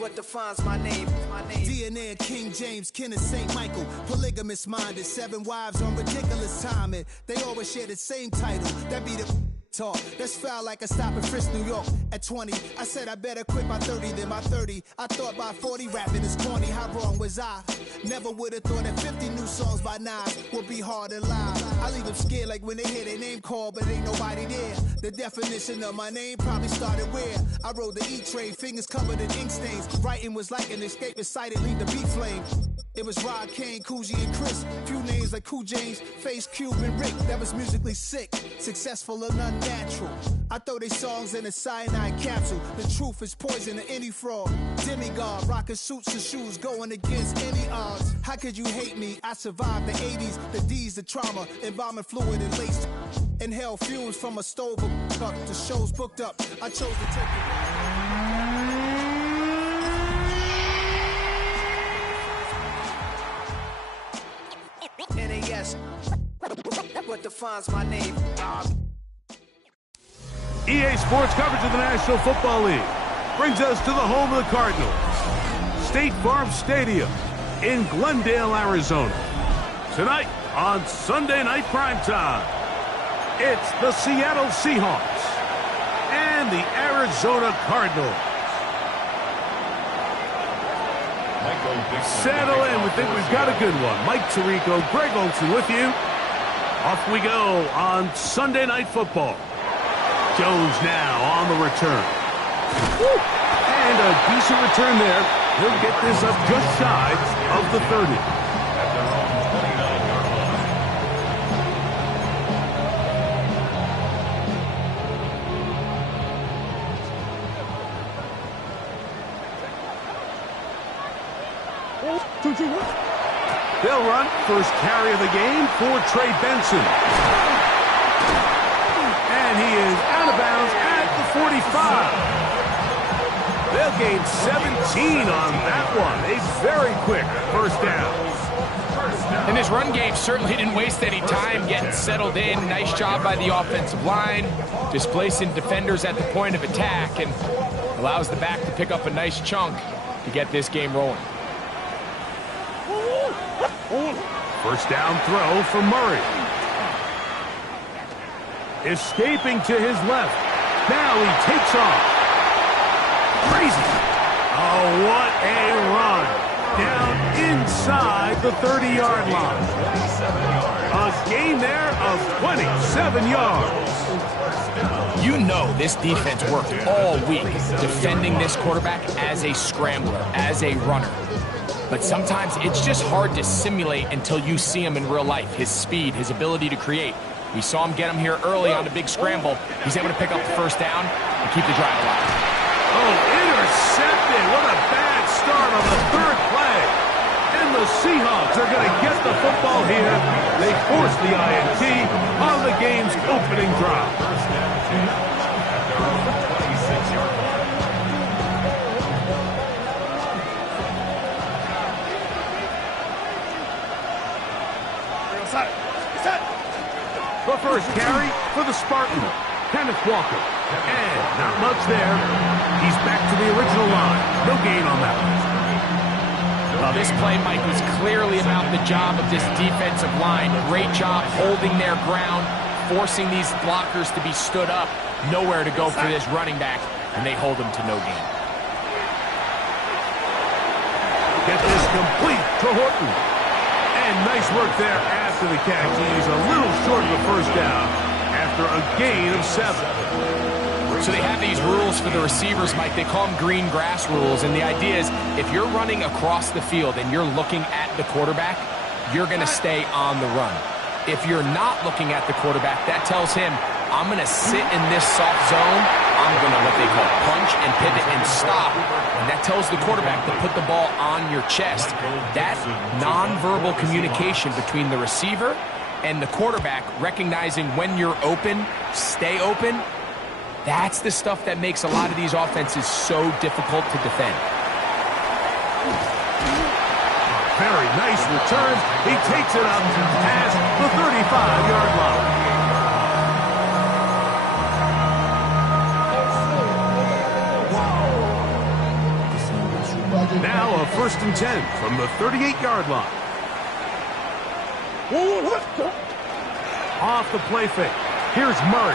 what defines my name. DNA of King James, kin of St. Michael. Polygamous minded, 7 wives on ridiculous timing. They always share the same title. That be the talk. That's foul like a stop in Frisk, New York. At 20, I said I better quit by 30 than by 30. I thought by 40 rapping is corny. How wrong was I? Never would have thought that 50 new songs by Nas would be hard and live. I leave them scared like when they hear their name called, but ain't nobody there. The definition of my name probably started where I rode the E-train, fingers covered in ink stains. Writing was like an escape inside leave the beat flame. It was Rod, Kane, Coogee, and Chris. Few names like Cool James, Face, Cube, and Rick. That was musically sick, successful and unnatural. I throw they songs in a cyanide capsule. The truth is poison to any fraud. Demigod, rocking suits and shoes, going against any odds. How could you hate me? I survived the 80s, the D's, the trauma, embalming fluid and laced. Inhale fumes from a stove cup. The show's booked up. I chose to take it. NAS, what defines my name. EA Sports coverage of the National Football League brings us to the home of the Cardinals, State Farm Stadium in Glendale, Arizona. Tonight on Sunday Night Primetime, it's the Seattle Seahawks and the Arizona Cardinals. Settle in. We think we've got a good one. Mike Tirico, Greg Olson with you. Off we go on Sunday Night Football. Jones now on the return. Woo! And a decent return there. He'll get this up just shy of the 30. They'll run first carry of the game for Trey Benson. And he is out of bounds at the 45. They'll gain 17 on that one. A very quick first down. And his run game certainly didn't waste any time getting settled in. Nice job by the offensive line, displacing defenders at the point of attack, and allows the back to pick up a nice chunk to get this game rolling. First down throw for Murray. Escaping to his left. Now he takes off. Crazy. Oh, what a run. Down inside the 30-yard line. A gain there of 27 yards. You know this defense worked all week defending this quarterback as a scrambler, as a runner. But sometimes it's just hard to simulate until you see him in real life. His speed, his ability to create. We saw him get him here early on a big scramble. He's able to pick up the first down and keep the drive alive. Oh, intercepted. What a bad start on the third play. And the Seahawks are going to get the football here. They force the INT on the game's opening drive. The first carry for the Spartan, Kenneth Walker. And not much there. He's back to the original line. No gain on that one. Well, this play, Mike, was clearly about the job of this defensive line. Great job holding their ground, forcing these blockers to be stood up. Nowhere to go for this running back, and they hold him to no gain. Get this complete to Horton. And nice work there after the catch. He's a little short of the first down after a gain of 7. So they have these rules for the receivers, Mike. They call them green grass rules. And the idea is if you're running across the field and you're looking at the quarterback, you're going to stay on the run. If you're not looking at the quarterback, that tells him, I'm going to sit in this soft zone. I'm going to what they call punch and pivot and stop. And that tells the quarterback to put the ball on your chest. That nonverbal communication between the receiver and the quarterback, recognizing when you're open, stay open, that's the stuff that makes a lot of these offenses so difficult to defend. Very nice return. He takes it up past the 35-yard line. Now a 1st and 10 from the 38-yard line. Off the play fake. Here's Murray.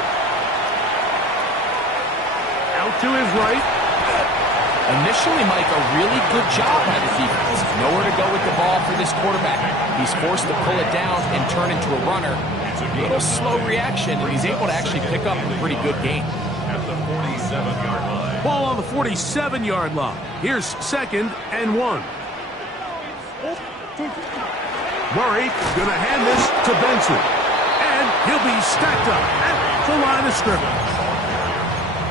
Out to his right. Initially, Mike, a really good job by the defense. Nowhere to go with the ball for this quarterback. He's forced to pull it down and turn into a runner. A little slow reaction, and he's able to actually pick up a pretty good gain. At the 47-yard line. Ball on the 47-yard line. Here's 2nd and 1. Murray going to hand this to Benson. And he'll be stacked up at the line of scrimmage.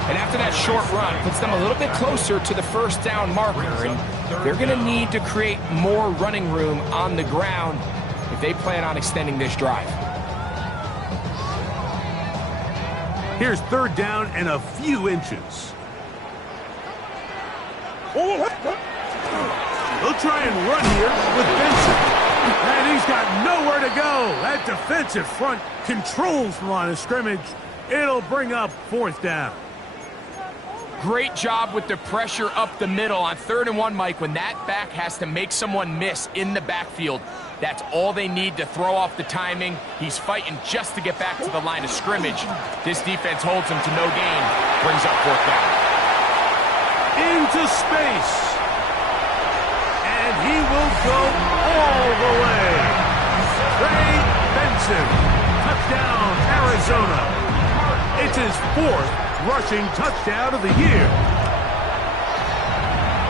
And after that short run, puts them a little bit closer to the 1st down marker. And they're going to need to create more running room on the ground if they plan on extending this drive. Here's 3rd down and a few inches. They'll try and run here with Benson. And he's got nowhere to go. That defensive front controls the line of scrimmage. It'll bring up 4th down. Great job with the pressure up the middle on 3rd and 1, Mike. When that back has to make someone miss in the backfield, that's all they need to throw off the timing. He's fighting just to get back to the line of scrimmage. This defense holds him to no gain, brings up 4th down. Into space. And he will go all the way. Trey Benson. Touchdown, Arizona. It's his 4th rushing touchdown of the year.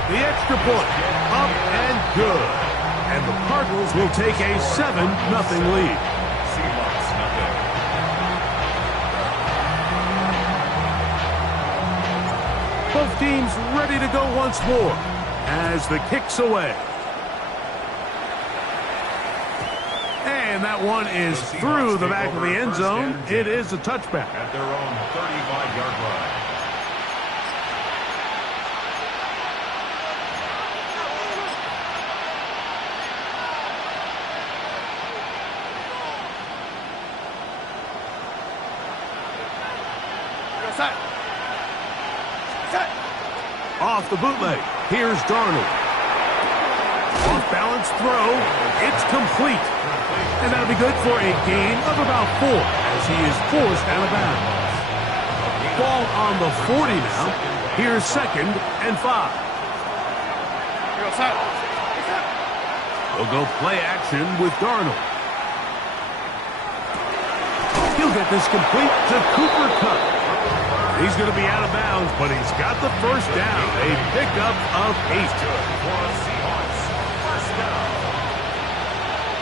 The extra point, up and good. And the Cardinals will take a 7-0 lead. Both teams ready to go once more as the kick's away. And that one is through the back of the end zone. It is a touchback. At their own 35-yard line. Off the bootleg. Here's Darnold. Off balance throw. It's complete. And that'll be good for a gain of about 4 as he is forced out of bounds. Ball on the 40 now. Here's 2nd and 5. We'll go play action with Darnold. He'll get this complete to Cooper Kupp. He's going to be out of bounds, but he's got the 1st down. A pickup of 8.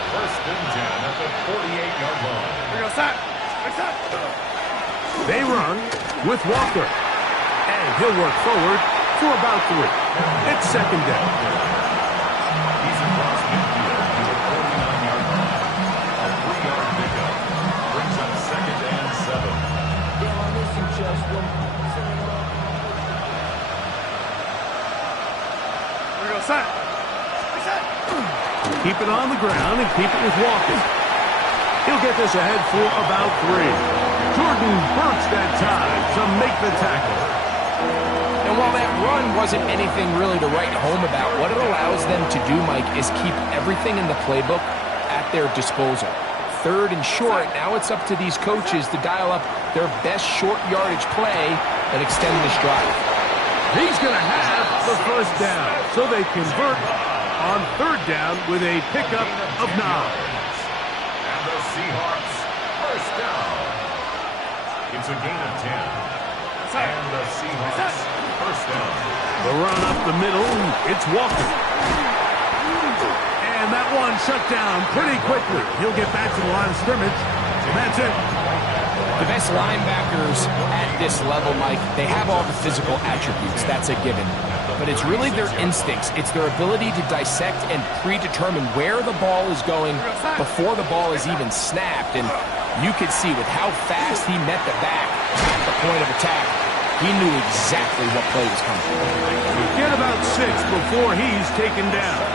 First and 10 at the 48-yard line. They run with Walker. And he'll work forward for about 3. It's 2nd down. He's across midfield to the 49-yard line. A 3-yard pickup brings up 2nd and 7. Keep it on the ground and keep it with Walker. He'll get this ahead for about 3. Jordan Burks that time to make the tackle. And while that run wasn't anything really to write home about, what it allows them to do, Mike, is keep everything in the playbook at their disposal. 3rd and short, now it's up to these coaches to dial up their best short yardage play and extend this drive. He's going to have the 1st down, so they convert on 3rd down with a pickup of 9. And the Seahawks 1st down. It's a gain of 10. And the Seahawks 1st down. The run up the middle, it's Walker. And that one shut down pretty quickly. He'll get back to the line of scrimmage. That's it. The best linebackers at this level, Mike, they have all the physical attributes. That's a given. But it's really their instincts. It's their ability to dissect and predetermine where the ball is going before the ball is even snapped. And you could see with how fast he met the back at the point of attack, he knew exactly what play was coming. Get about 6 before he's taken down.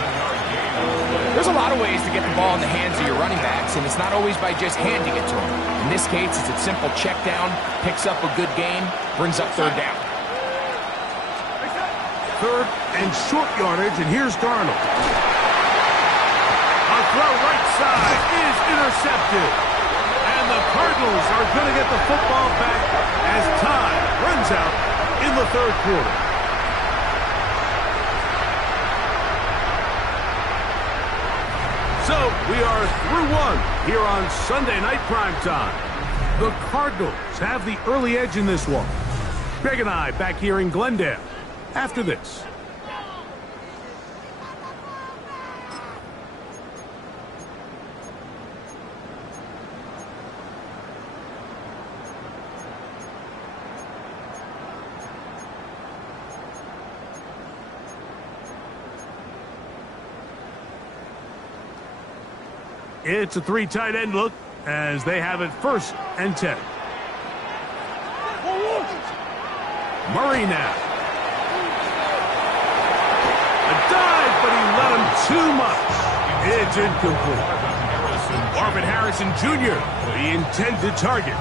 There's a lot of ways to get the ball in the hands of your running backs, and it's not always by just handing it to them. In this case, it's a simple check down, picks up a good gain, brings up 3rd down. 3rd and short yardage, and here's Darnold. A throw right side is intercepted. And the Cardinals are going to get the football back as time runs out in the 3rd quarter. So we are through one here on Sunday Night Primetime. The Cardinals have the early edge in this one. Greg and I back here in Glendale after this. It's a 3 tight end look as they have it 1st and 10. Murray now. A dive, but he let him too much. It's incomplete. Marvin Harrison Jr., the intended target.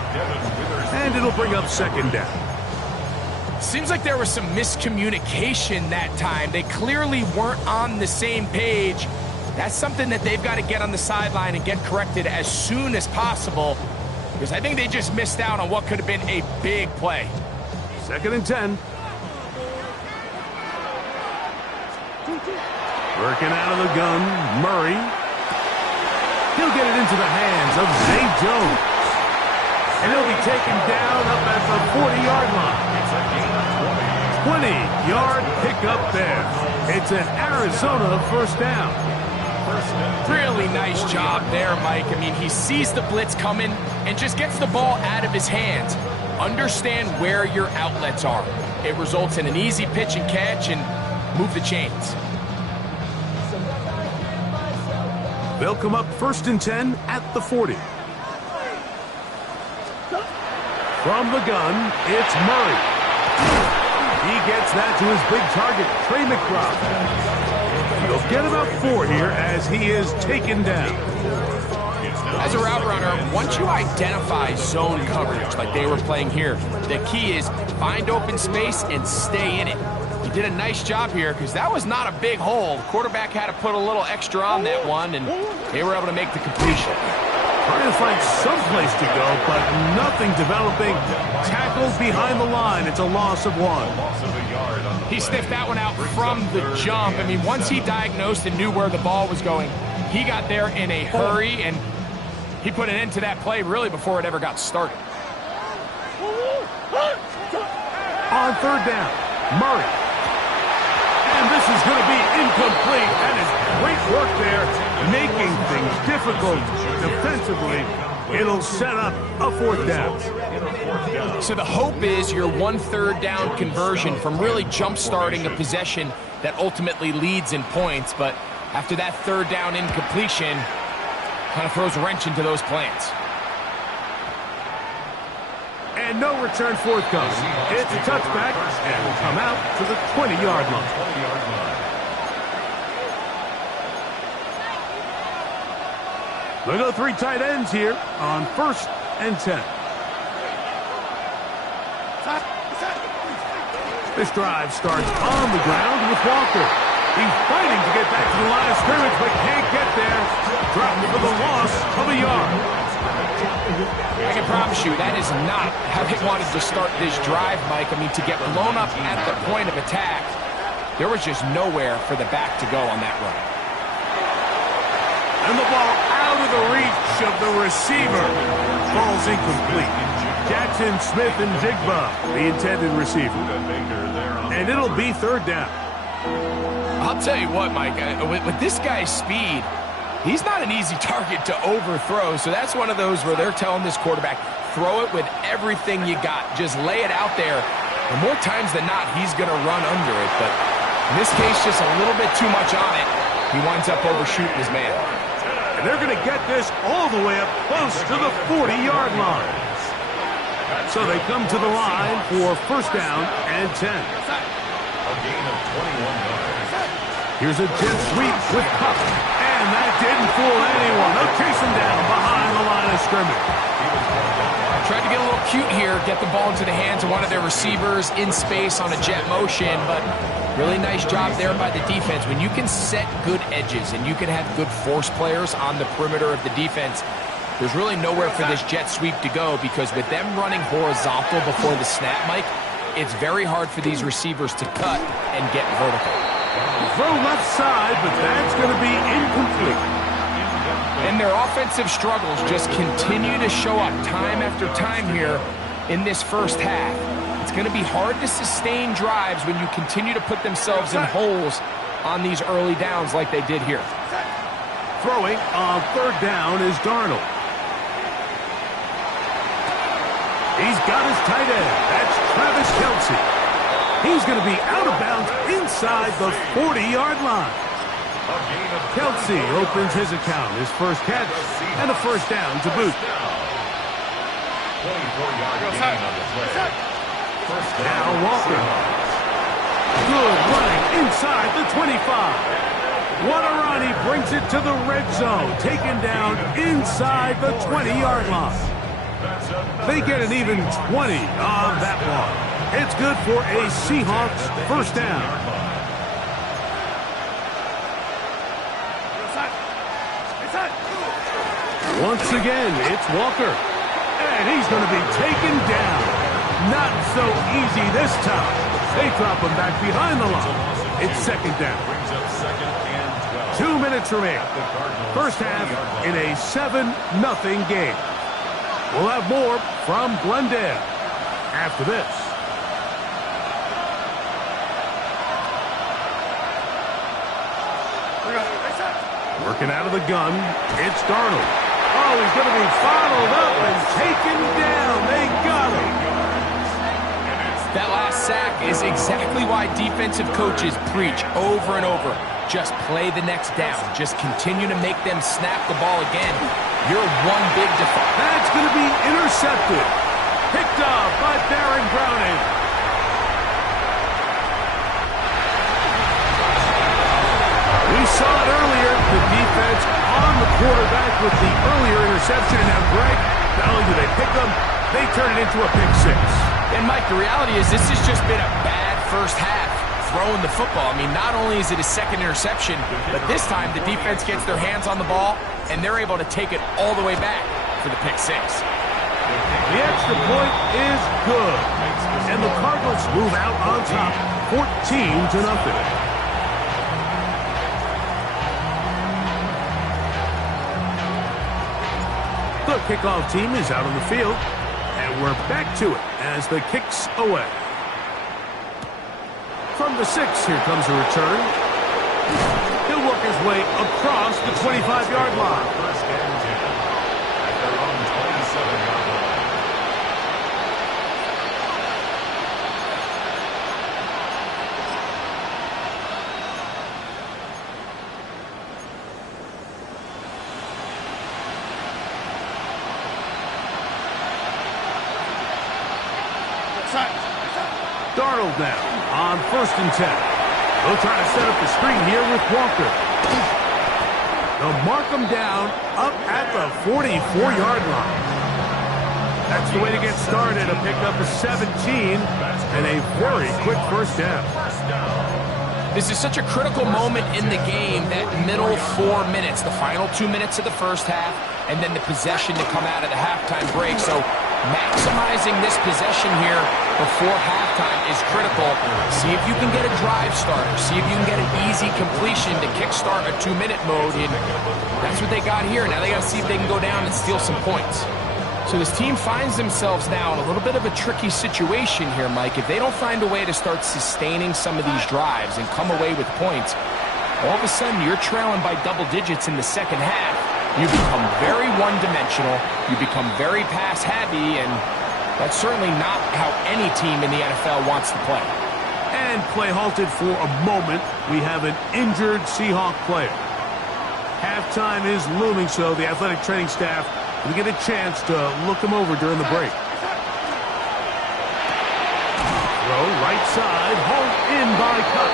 And it'll bring up 2nd down. Seems like there was some miscommunication that time. They clearly weren't on the same page. That's something that they've got to get on the sideline and get corrected as soon as possible, because I think they just missed out on what could have been a big play. 2nd and 10. Working out of the gun, Murray. He'll get it into the hands of Zay Jones. And he'll be taken down up at the 40-yard line. 20-yard pickup there. It's an Arizona 1st down. Really nice job there, Mike. I mean, he sees the blitz coming and just gets the ball out of his hands. Understand where your outlets are. It results in an easy pitch and catch and move the chains. They'll come up 1st and 10 at the 40. From the gun, it's Murray. He gets that to his big target, Trey McBride. He'll get about 4 here as he is taken down. As a route runner, once you identify zone coverage like they were playing here, the key is find open space and stay in it. He did a nice job here because that was not a big hole. The quarterback had to put a little extra on that one, and they were able to make the completion. Trying to find some place to go, but nothing developing. Tackled behind the line. It's a loss of 1. He sniffed that one out from the jump. I mean, once he diagnosed and knew where the ball was going, he got there in a hurry, and he put an end to that play really before it ever got started. On 3rd down, Murray. And this is going to be incomplete. That is great work there, making things difficult defensively. It'll set up a 4th down. So the hope is your 1/3 down conversion from really jump-starting a possession that ultimately leads in points. But after that 3rd down incompletion, kind of throws a wrench into those plans. And no return forthcoming. It's a touchback, and will come out to the 20-yard line. They'll go 3 tight ends here on 1st and 10. This drive starts on the ground with Walker. He's fighting to get back to the line of scrimmage, but can't get there. Dropped for the loss of a yard. I can promise you that is not how they wanted to start this drive, Mike. I mean, to get blown up at the point of attack, there was just nowhere for the back to go on that run. And the ball out of the reach of the receiver. Ball's incomplete. Jackson Smith and Jigba, the intended receiver. And it'll be 3rd down. I'll tell you what, Mike, with this guy's speed, he's not an easy target to overthrow. So that's one of those where they're telling this quarterback, throw it with everything you got. Just lay it out there. And more times than not, he's going to run under it. But in this case, just a little bit too much on it. He winds up overshooting his man. And they're going to get this all the way up close to the 40-yard line. So they come to the line for 1st down and 10. A gain of 21 yards. Here's a jet sweep with Cup. And that didn't fool anyone. They'll chase him down behind the line of scrimmage. Tried to get a little cute here, get the ball into the hands of one of their receivers in space on a jet motion, but really nice job there by the defense. When you can set good edges and you can have good force players on the perimeter of the defense, there's really nowhere for this jet sweep to go, because with them running horizontal before the snap, Mike, it's very hard for these receivers to cut and get vertical. Throw left side, but that's going to be incomplete. And their offensive struggles just continue to show up time after time here in this first half. It's going to be hard to sustain drives when you continue to put themselves in holes on these early downs like they did here. Throwing on third down is Darnold. He's got his tight end. That's Travis Kelce. He's going to be out of bounds inside the 40-yard line. Kelce opens his account, his first catch, and a first down to boot. 24-yard gain on the play. First down. Now Walker. Good running inside the 25. What a run. He brings it to the red zone, taken down inside the 20-yard line. They get an even 20 on that one. It's good for a Seahawks first down. Once again, it's Walker. And he's going to be taken down. Not so easy this time. They drop him back behind the line. It's second down. 2 minutes remain. First half in a 7-0 game. We'll have more from Glendale after this. Working out of the gun, it's Darnold. Oh, he's going to be followed up and taken down. They got him. That last sack is exactly why defensive coaches preach over and over. Just play the next down. Just continue to make them snap the ball again. You're one big defense. That's going to be intercepted. Picked up by Baron Browning. We saw it earlier. The defense on the quarterback with the earlier interception. Now, Greg, not only do they pick them, they turn it into a pick six. And, Mike, the reality is this has just been a bad first half throwing the football. I mean, not only is it a second interception, but this time the defense gets their hands on the ball, and they're able to take it all the way back for the pick six. The extra point is good. And the Cardinals move out on top, 14-0. The kickoff team is out on the field, and we're back to it as the kick's away. From the 6, here comes a return. He'll work his way across the 25-yard line. First and 10 at their own 27-yard line. Darnold now on 1st and 10. They'll try to set up the screen here with Walker. They'll mark him down up at the 44-yard line. That's the way to get started. A pickup of 17 and a very quick first down. This is such a critical moment in the game, that middle 4 minutes, the final 2 minutes of the first half, and then the possession to come out of the halftime break. So maximizing this possession here before halftime is critical. See if you can get a drive starter. See if you can get an easy completion to kickstart a 2-minute mode. And that's what they got here. Now they got to see if they can go down and steal some points. So this team finds themselves now in a little bit of a tricky situation here, Mike. If they don't find a way to start sustaining some of these drives and come away with points, all of a sudden you're trailing by double digits in the second half. You become very one-dimensional. You become very pass-heavy, and that's certainly not how any team in the NFL wants to play. And play halted for a moment. We have an injured Seahawk player. Halftime is looming, so the athletic training staff will get a chance to look him over during the break. Throw right side, hauled in by Cup.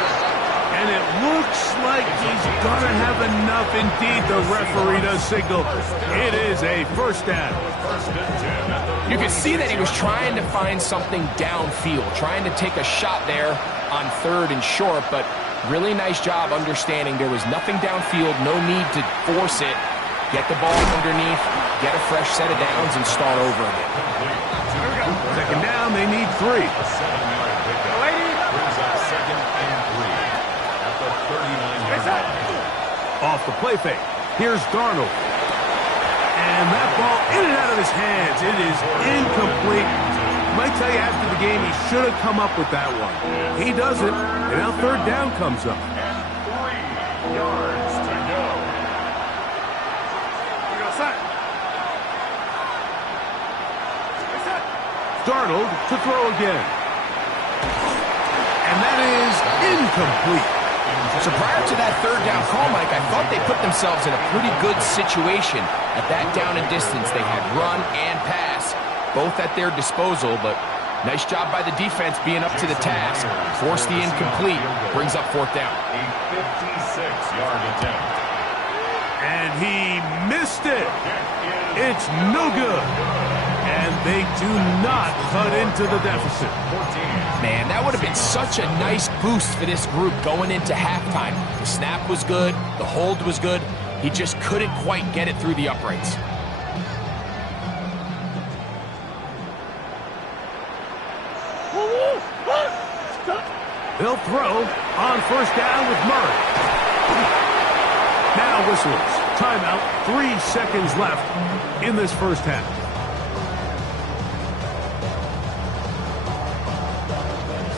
And it looks like he's gonna have enough. Indeed, the referee does signal. It is a first down. You can see that he was trying to find something downfield, trying to take a shot there on 3rd and short, but really nice job understanding there was nothing downfield, no need to force it. Get the ball underneath, get a fresh set of downs, and start over again. Second down, they need 3. A 7-yard pickup brings up 2nd and 3 at the 39-yard line. Off the play fake. Here's Darnold. And that ball in and out of his hands. It is incomplete. Might tell you after the game he should have come up with that one. He doesn't, and now 3rd down comes up. And 3 yards to go. Darnold to throw again. And that is incomplete. So prior to that 3rd down call, Mike, I thought they put themselves in a pretty good situation at that down and distance. They had run and pass, both at their disposal, but nice job by the defense being up to the task. Forced the incomplete, brings up 4th down. A 56-yard attempt. And he missed it. It's no good. And they do not cut into the deficit. Man, that would have been such a nice boost for this group going into halftime. The snap was good, the hold was good. He just couldn't quite get it through the uprights. They'll throw on 1st down with Murray. Now whistles. Timeout. 3 seconds left in this first half.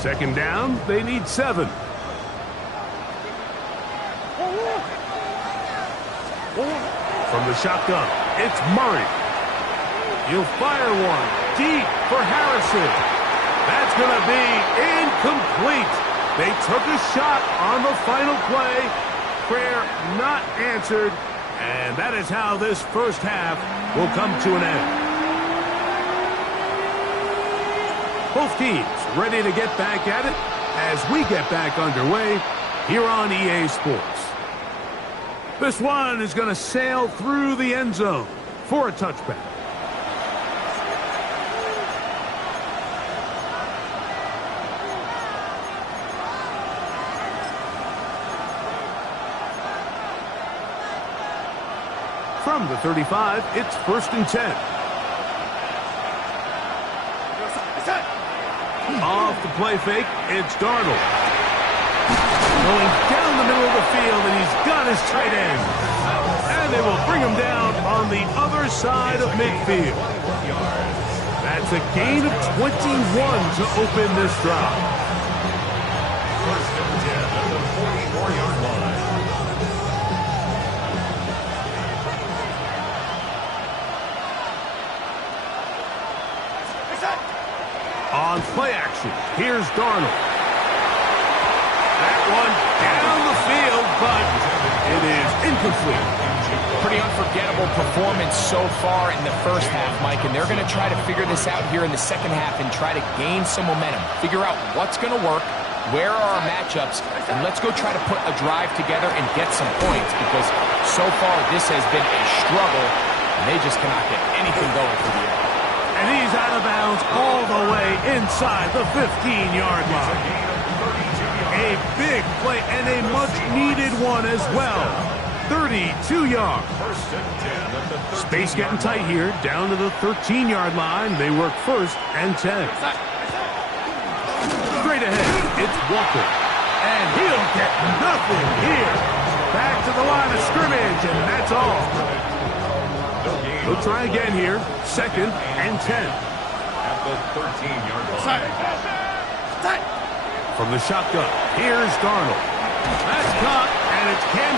Second down, they need 7. From the shotgun, it's Murray. He'll fire one deep for Harrison. That's going to be incomplete. They took a shot on the final play. Prayer not answered. And that is how this first half will come to an end. Both teams ready to get back at it as we get back underway here on EA Sports. This one is going to sail through the end zone for a touchback. From the 35, it's 1st and 10. Off the play fake, it's Darnold. Going down the middle of the field, and he's got his tight end. And they will bring him down on the other side of midfield. That's a gain of 21 to open this drive. 1st and 10 at the 44-yard line. On play action, here's Darnold. That one down the field, but it is incomplete. Pretty unforgettable performance so far in the first half, Mike, and they're going to try to figure this out here in the second half and try to gain some momentum, figure out what's going to work, where are our matchups, and let's go try to put a drive together and get some points, because so far this has been a struggle, and they just cannot get anything going for the air. And he's out of bounds all the way inside the 15-yard line. A big play and a much-needed one as well. 32 yards. Space getting tight here, down to the 13-yard line. They work 1st and 10. Straight ahead, it's Walker. And he'll get nothing here. Back to the line of scrimmage, and that's all. We'll try again here. 2nd and 10. At the 13-yard line. From the shotgun, here's Darnold. That's caught, and it's Cam